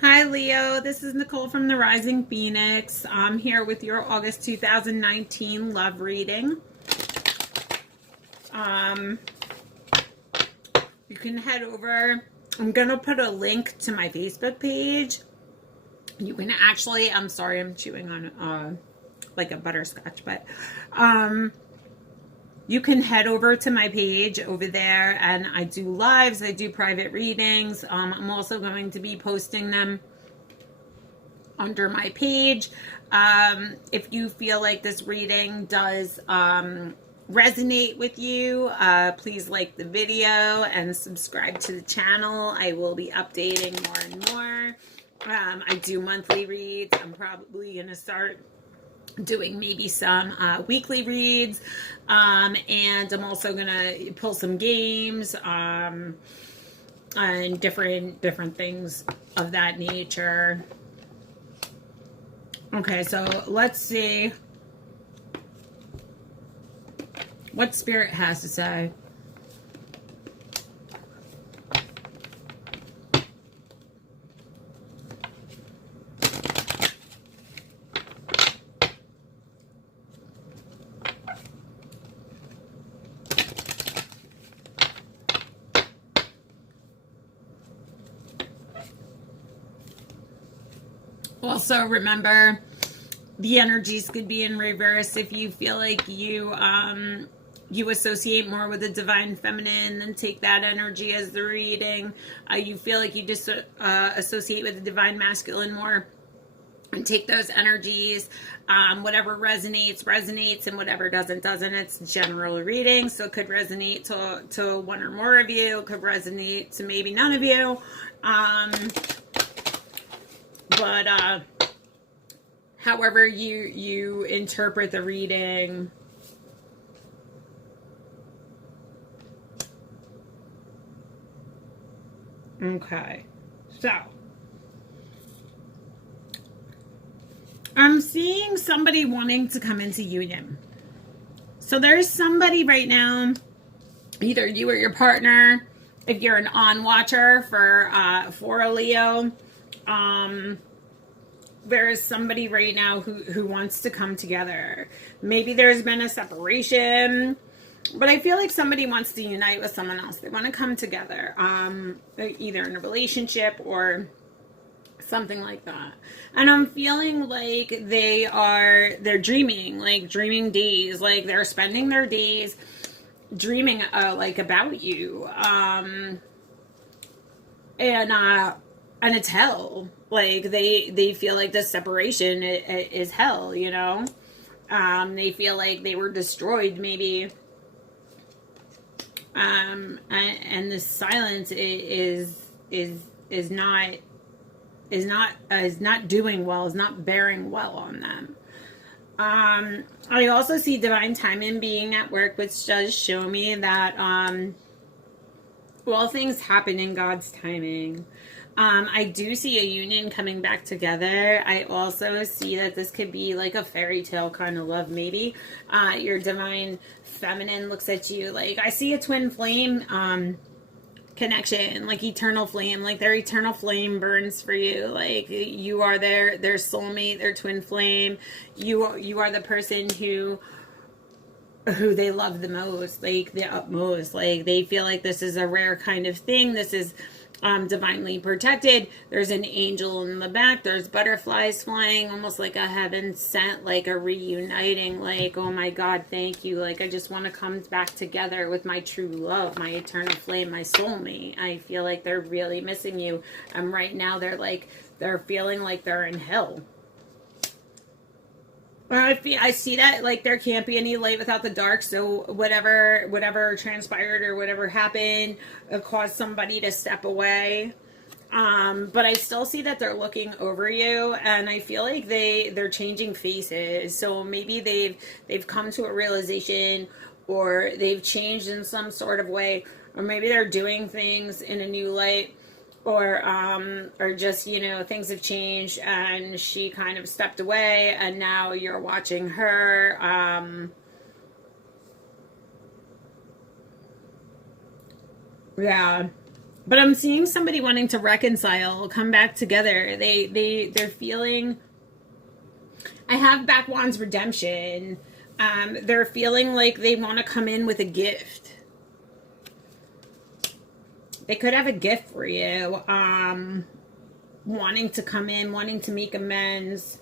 Hi Leo, this is Nicole from the Rising Phoenix. I'm here with your August 2019 love reading. Um, you can head over. I'm going to put a link to my Facebook page. You can actually, I'm sorry, I'm chewing on like a butterscotch, but you can head over to my page over there, and I do lives, I do private readings. I'm also going to be posting them under my page. If you feel like this reading does resonate with you, please like the video and subscribe to the channel. I will be updating more and more. I do monthly reads. I'm probably going to start doing maybe some weekly reads, and I'm also going to pull some games and different things of that nature. Okay, so let's see what Spirit has to say. Also, remember, the energies could be in reverse if you feel like you associate more with the divine feminine, then take that energy as the reading. You feel like you just associate with the divine masculine more, and take those energies. Whatever resonates, and whatever doesn't. It's general reading, so it could resonate to one or more of you. It could resonate to maybe none of you. But however you interpret the reading. Okay, so I'm seeing somebody wanting to come into union. So there's somebody right now, either you or your partner, if you're an on watcher for a Leo, there is somebody right now who wants to come together. Maybe there's been a separation, but I feel like somebody wants to unite with someone else. They want to come together, either in a relationship or something like that. And I'm feeling like they're dreaming, like dreaming days, like they're spending their days dreaming like about you. And it's hell. Like they feel like the separation is hell, you know. They feel like they were destroyed, maybe. And the silence is not doing well, is not bearing well on them. I also see divine timing being at work, which does show me that all things happen in God's timing. I do see a union coming back together. I also see that this could be like a fairy tale kind of love. Maybe your divine feminine looks at you like, I see a twin flame connection, like eternal flame, like their eternal flame burns for you. Like you are their soulmate, their twin flame. You are the person who they love the most, like the utmost. Like they feel like this is a rare kind of thing. This is divinely protected. There's an angel in the back. There's butterflies flying, almost like a heaven sent, like a reuniting. Like, oh my God, thank you. Like I just want to come back together with my true love, my eternal flame, my soulmate. I feel like they're really missing you. And right now they're feeling like they're in hell. I see that like there can't be any light without the dark. So whatever transpired or whatever happened caused somebody to step away. But I still see that they're looking over you, and I feel like they're changing faces. So maybe they've come to a realization, or they've changed in some sort of way, or maybe they're doing things in a new light. Or just, you know, things have changed and she kind of stepped away and now you're watching her. Yeah. But I'm seeing somebody wanting to reconcile, come back together. They're feeling. I have back wands redemption. They're feeling like they want to come in with a gift. They could have a gift for you. Wanting to come in, wanting to make amends.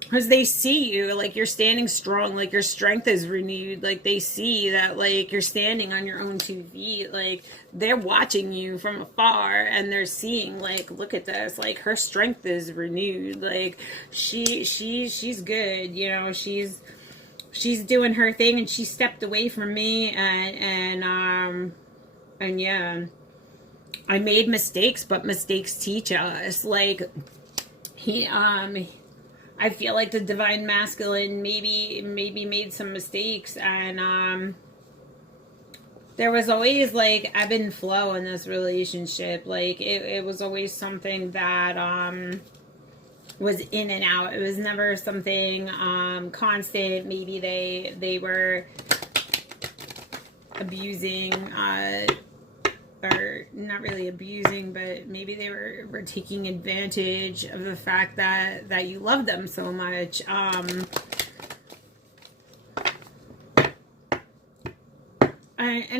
Because they see you, like you're standing strong, like your strength is renewed, like they see that like you're standing on your own 2 feet, like they're watching you from afar and they're seeing like, look at this, like her strength is renewed, like she's good, you know, she's doing her thing and she stepped away from me and yeah, I made mistakes, but mistakes teach us. Like I feel like the divine masculine maybe made some mistakes, and there was always like ebb and flow in this relationship. Like it was always something that was in and out. It was never something constant. Maybe they were abusing or not really abusing, but maybe they were taking advantage of the fact that you love them so much. And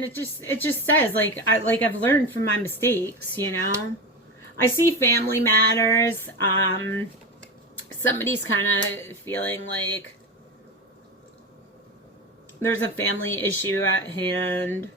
it just says like I've learned from my mistakes, you know. I see family matters. Somebody's kind of feeling like there's a family issue at hand.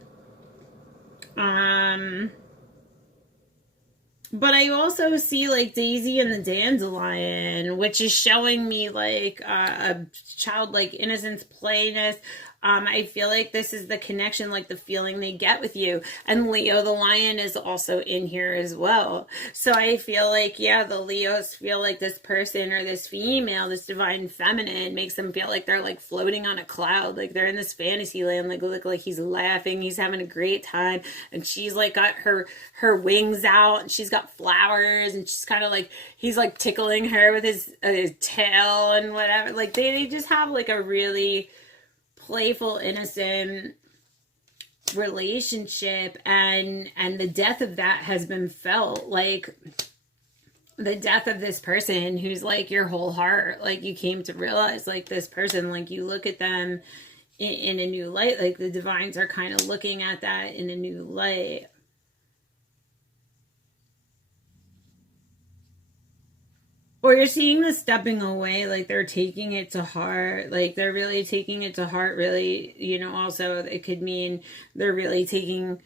But I also see like Daisy and the Dandelion, which is showing me like a childlike innocence, playness. I feel like this is the connection, like the feeling they get with you. And Leo the Lion is also in here as well. So I feel like, yeah, the Leos feel like this person or this female, this divine feminine makes them feel like they're like floating on a cloud. Like they're in this fantasy land, like look like he's laughing, he's having a great time. And she's like got her wings out and she's got flowers and she's kind of like, he's like tickling her with his tail and whatever. Like they just have like a really playful, innocent relationship, and the death of that has been felt. Like the death of this person who's like your whole heart, like you came to realize like this person, like you look at them in a new light, like the divines are kind of looking at that in a new light. Or you're seeing the stepping away, like they're taking it to heart, like they're really taking it to heart, really, you know, also it could mean they're really taking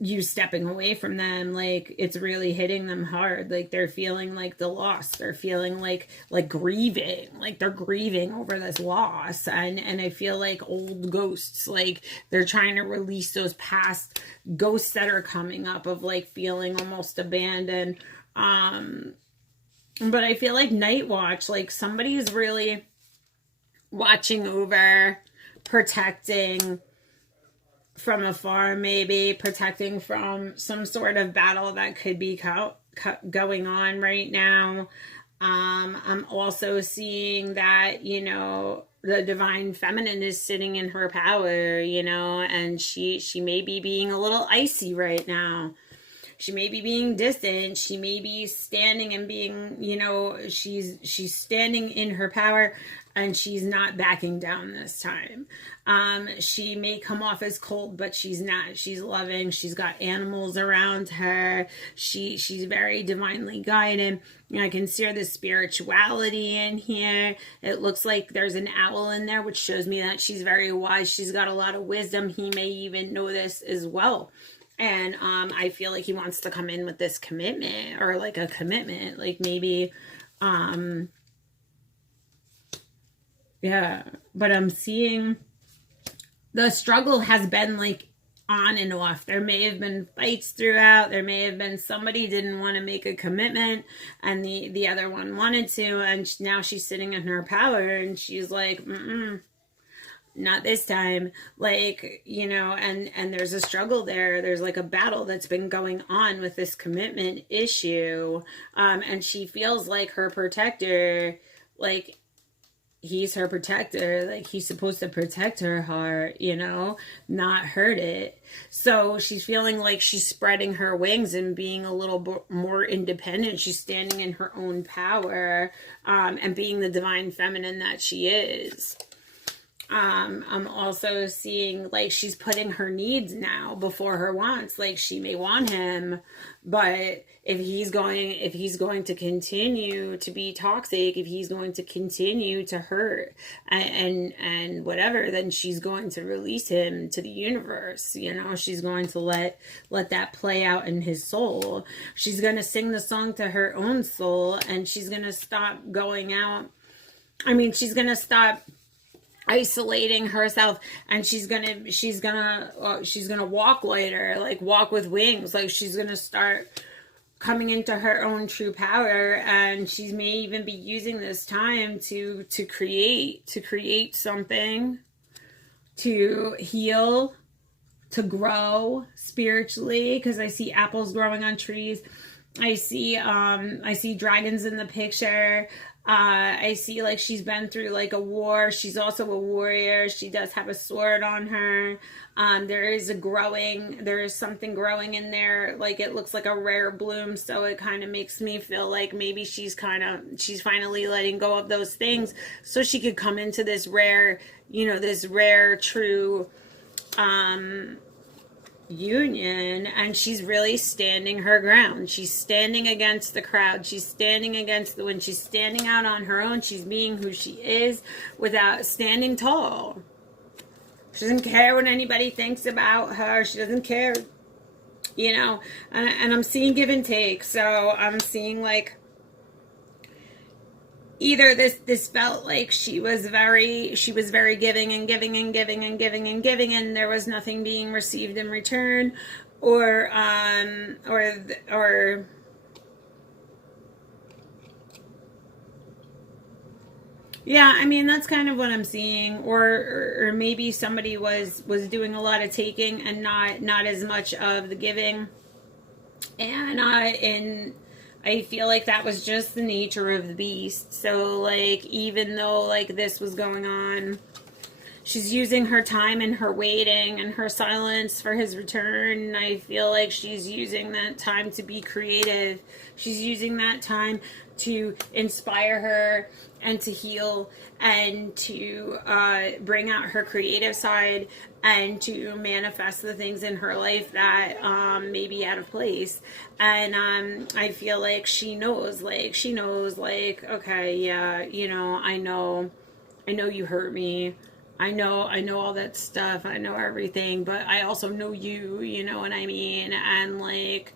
you stepping away from them, like it's really hitting them hard, like they're feeling like the loss, they're feeling like grieving, like they're grieving over this loss, and I feel like old ghosts, like they're trying to release those past ghosts that are coming up of like feeling almost abandoned. But I feel like Night Watch, like somebody's really watching over, protecting from afar, maybe protecting from some sort of battle that could be going on right now. I'm also seeing that, you know, the divine feminine is sitting in her power, you know, and she may be being a little icy right now. She may be being distant. She may be standing and being, you know, she's standing in her power and she's not backing down this time. She may come off as cold, but she's not. She's loving. She's got animals around her. She's very divinely guided. I can see the spirituality in here. It looks like there's an owl in there, which shows me that she's very wise. She's got a lot of wisdom. He may even know this as well. And I feel like he wants to come in with this commitment, or like a commitment, like maybe, yeah. But I'm seeing the struggle has been like on and off. There may have been fights throughout. There may have been somebody didn't want to make a commitment and the other one wanted to. And now she's sitting in her power and she's like, not this time, like, you know, and there's a struggle there. There's like a battle that's been going on with this commitment issue. And she feels like her protector, like, he's her protector. Like, he's supposed to protect her heart, you know, not hurt it. So she's feeling like she's spreading her wings and being a little more independent. She's standing in her own power, and being the divine feminine that she is. I'm also seeing like she's putting her needs now before her wants. Like, she may want him, but if he's going to continue to be toxic, if he's going to continue to hurt and whatever, then she's going to release him to the universe. You know, she's going to let that play out in his soul. She's going to sing the song to her own soul, and she's going to stop going out. I mean, she's going to stop isolating herself, and she's gonna walk lighter, like walk with wings. Like, she's gonna start coming into her own true power, and she may even be using this time to create something, to heal, to grow spiritually, because I see apples growing on trees. I see dragons in the picture. I see like she's been through like a war. She's also a warrior. She does have a sword on her. There is something growing in there. Like, it looks like a rare bloom. So it kind of makes me feel like maybe she's finally letting go of those things, so she could come into this rare, true, union. And she's really standing her ground. She's standing against the crowd. She's standing against the wind. She's standing out on her own. She's being who she is without standing tall. She doesn't care what anybody thinks about her. She doesn't care, and I'm seeing give and take. So I'm seeing like either this felt like she was very giving and giving and giving and giving and giving, and there was nothing being received in return, or yeah, I mean, that's kind of what I'm seeing. Or maybe somebody was doing a lot of taking and not as much of the giving, and I feel like that was just the nature of the beast. So, like, even though, like, this was going on, she's using her time and her waiting and her silence for his return. And I feel like she's using that time to be creative. She's using that time to inspire her and to heal and to bring out her creative side and to manifest the things in her life that may be out of place. And I feel like she knows, okay, yeah, I know you hurt me. I know all that stuff. I know everything, but I also know you, you know what I mean? And like,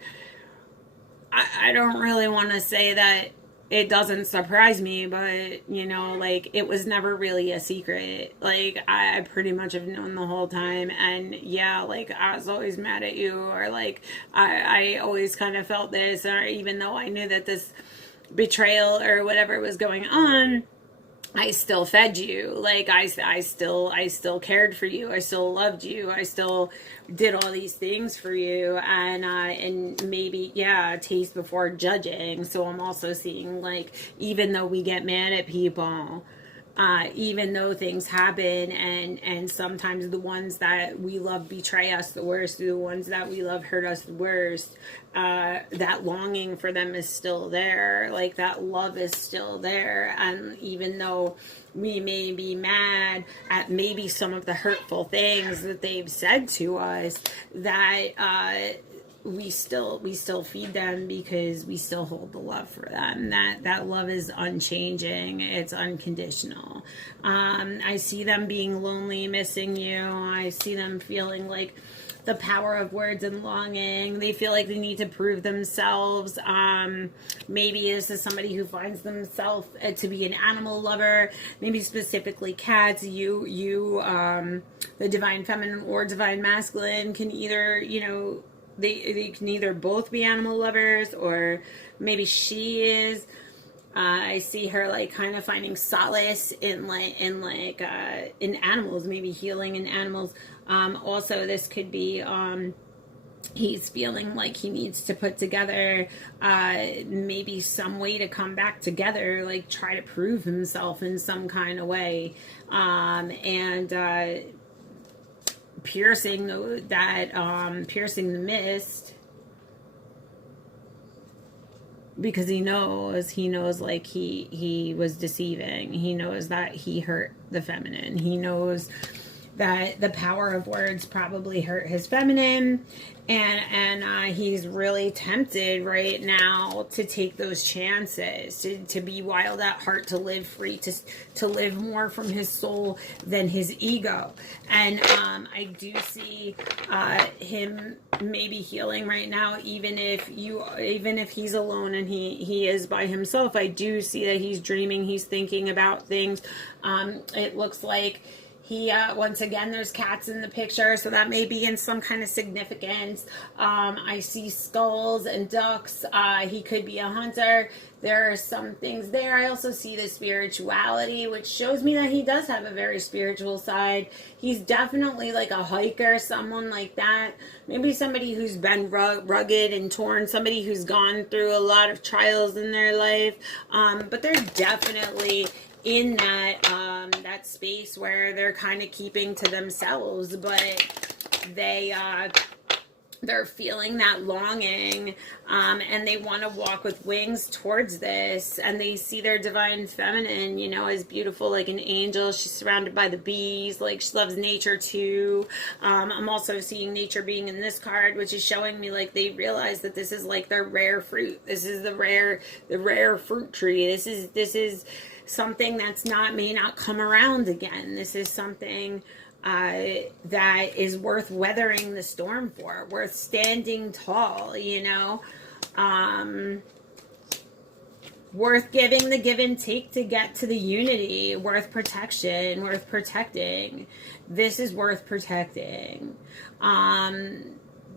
I don't really want to say that it doesn't surprise me, but like, it was never really a secret. Like, I pretty much have known the whole time. And yeah, like, I was always mad at you, or like, I always kind of felt this, or even though I knew that this betrayal or whatever was going on, I still fed you. Like, I still cared for you. I still loved you. I still did all these things for you. And maybe, yeah, taste before judging. So I'm also seeing, like, even though we get mad at people, even though things happen, and sometimes the ones that we love betray us the worst, the ones that we love hurt us the worst, that longing for them is still there. Like, that love is still there. And even though we may be mad at maybe some of the hurtful things that they've said to us, that we still feed them, because we still hold the love for them. That love is unchanging. It's unconditional. I see them being lonely, missing you. I see them feeling like the power of words and longing. They feel like they need to prove themselves. Maybe this is somebody who finds themselves to be an animal lover, maybe specifically cats. You, the divine feminine or divine masculine, can either, they can either both be animal lovers, or maybe she is. I see her like kind of finding solace in animals, maybe healing in animals. Also, this could be He's feeling like he needs to put together maybe some way to come back together, like try to prove himself in some kind of way. And piercing piercing the mist, because he knows like he was deceiving. He knows that he hurt the feminine. He knows that the power of words probably hurt his feminine, and he's really tempted right now to take those chances, to be wild at heart, to live free, to live more from his soul than his ego. And I do see him maybe healing right now, even if he's alone and he is by himself. I do see that he's dreaming, he's thinking about things. It looks like he, once again, there's cats in the picture, so that may be in some kind of significance. I see skulls and ducks. He could be a hunter. There are some things there. I also see the spirituality, which shows me that he does have a very spiritual side. He's definitely like a hiker, someone like that. Maybe somebody who's been rugged and torn, somebody who's gone through a lot of trials in their life. But they're definitely in that space where they're kind of keeping to themselves, but they're feeling that longing, and they want to walk with wings towards this, and they see their divine feminine, you know, as beautiful like an angel. She's surrounded by the bees, like she loves nature too. I'm also seeing nature being in this card, which is showing me like they realize that this is like their rare fruit. This is the rare fruit tree. This is something that's may not come around again. This is something that is worth weathering the storm for, worth standing tall, you know, worth giving the give and take to get to the unity, worth protection, worth protecting. This is worth protecting.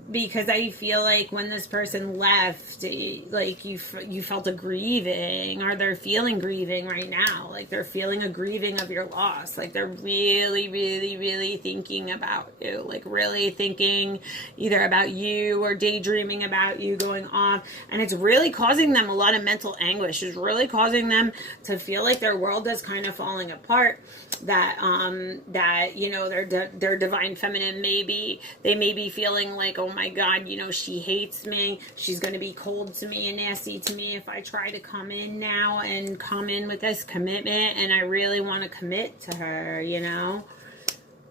Because I feel like when this person left, like you felt a grieving, or they're feeling grieving right now. Like they're feeling a grieving of your loss. Like they're really, really, really thinking about you. Like really thinking either about you or daydreaming about you going off. And it's really causing them a lot of mental anguish. It's really causing them to feel like their world is kind of falling apart. That you know, their divine feminine they may be feeling like, oh my God, you know, she hates me. She's going to be cold to me and nasty to me if I try to come in now and come in with this commitment, and I really want to commit to her, you know.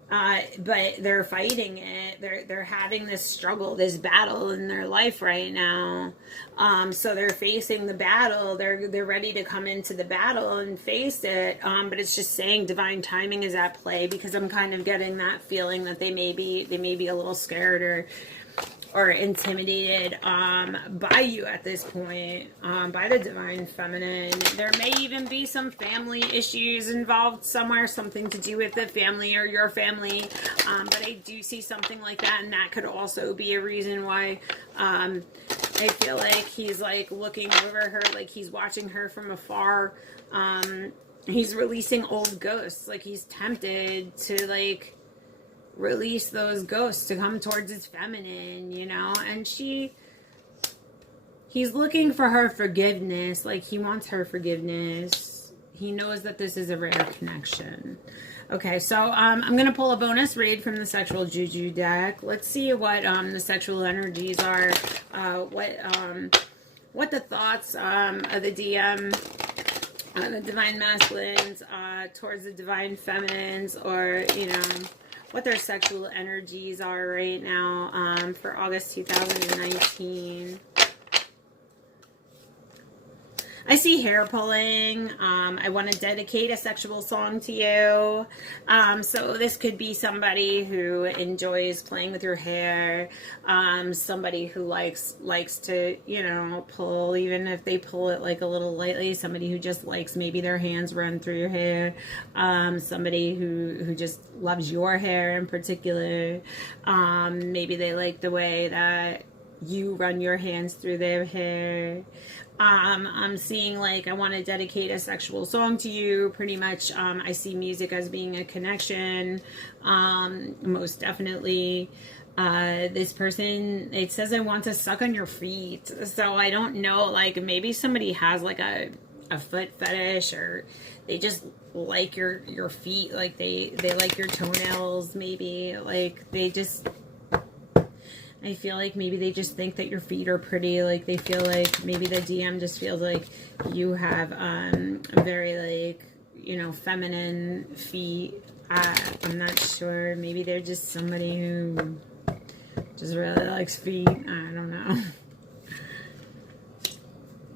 But they're fighting it. They're having this struggle, this battle in their life right now. So they're facing the battle. They're ready to come into the battle and face it. But it's just saying divine timing is at play, because I'm kind of getting that feeling that they may be a little scared or intimidated by you at this point, by the divine feminine. There may even be some family issues involved somewhere, something to do with the family or your family, but I do see something like that, and that could also be a reason why I feel like he's like looking over her, like he's watching her from afar. He's releasing old ghosts, like he's tempted to like release those ghosts to come towards his feminine, you know. And he's looking for her forgiveness, like he wants her forgiveness. He knows that this is a rare connection. Okay, so I'm gonna pull a bonus read from the Sexual JuJu deck. Let's see what the sexual energies are, what the thoughts of the DM, the divine masculines towards the divine feminines, or you know, what their sexual energies are right now for August 2019. I see hair pulling. I want to dedicate a sexual song to you. So this could be somebody who enjoys playing with your hair. Somebody who likes to, you know, pull, even if they pull it like a little lightly. Somebody who just likes maybe their hands run through your hair. Somebody who just loves your hair in particular. Maybe they like the way that you run your hands through their hair. I'm seeing like I want to dedicate a sexual song to you. Pretty much I see music as being a connection, most definitely. This person, it says I want to suck on your feet. So I don't know, like maybe somebody has like a foot fetish, or they just like your feet, like they like your toenails, maybe like they just, I feel like maybe they just think that your feet are pretty, like they feel like maybe the DM just feels like you have very like, you know, feminine feet. I'm not sure, maybe they're just somebody who just really likes feet. I don't know.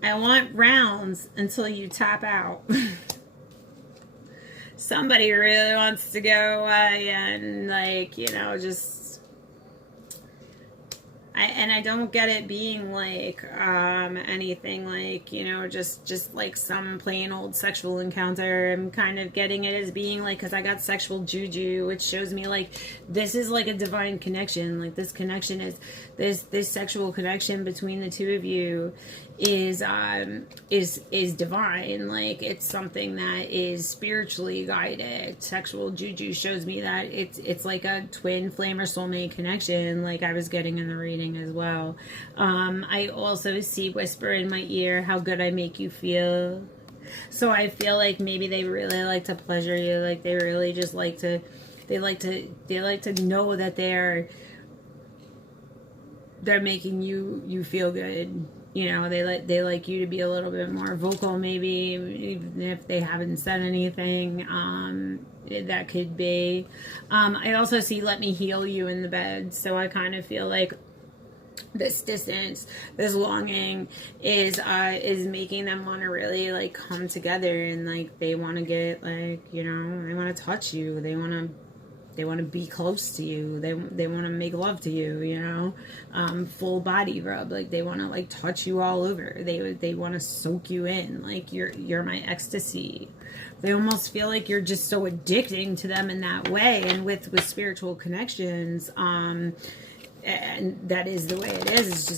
I want rounds until you tap out. Somebody really wants to go and like, you know, just I don't get it being like anything like, you know, just like some plain old sexual encounter. I'm kind of getting it as being like, because I got sexual juju, which shows me like this is like a divine connection. Like this connection is this sexual connection between the two of you is divine. Like it's something that is spiritually guided. Sexual juju shows me that it's like a twin flame or soulmate connection, like I was getting in the reading as well. I also see whisper in my ear how good I make you feel. So I feel like maybe they really like to pleasure you, like they really just like to they like to know that they're making you feel good. You know, they like you to be a little bit more vocal, maybe even if they haven't said anything. That could be. I also see let me heal you in the bed. So I kind of feel like this distance, this longing is making them want to really like come together, and like they want to get like, you know, they want to touch you, they want to be close to you, they want to make love to you, you know, full body rub, like they want to like touch you all over, they want to soak you in, like you're my ecstasy. They almost feel like you're just so addicting to them in that way. And with spiritual connections, and that is the way it is.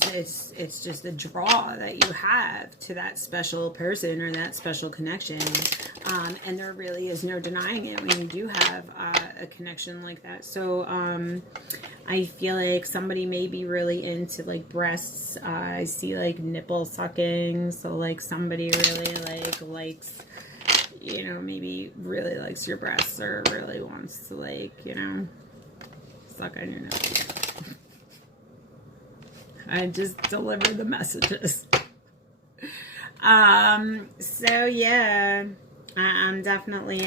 It's just the draw that you have to that special person or that special connection, and there really is no denying it when you do have a connection like that. So I feel like somebody may be really into like breasts. I see like nipple sucking, so like somebody really likes, you know, maybe really likes your breasts, or really wants to like, you know, suck on your nipple. I just deliver the messages. So yeah, I'm definitely,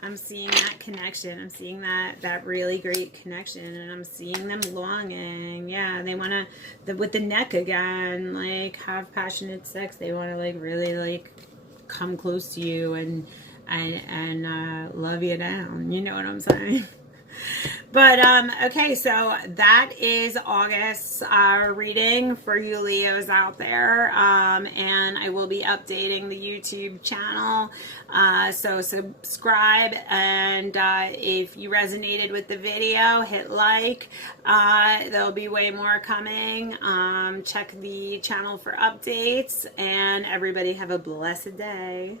I'm seeing that connection. I'm seeing that really great connection, and I'm seeing them longing. Yeah, they want to, with the neck again, like have passionate sex. They want to like really like come close to you and love you down. You know what I'm saying? But okay, so that is August's reading for you Leos out there, and I will be updating the YouTube channel, so subscribe, and if you resonated with the video, hit like. There'll be way more coming. Check the channel for updates, and everybody have a blessed day.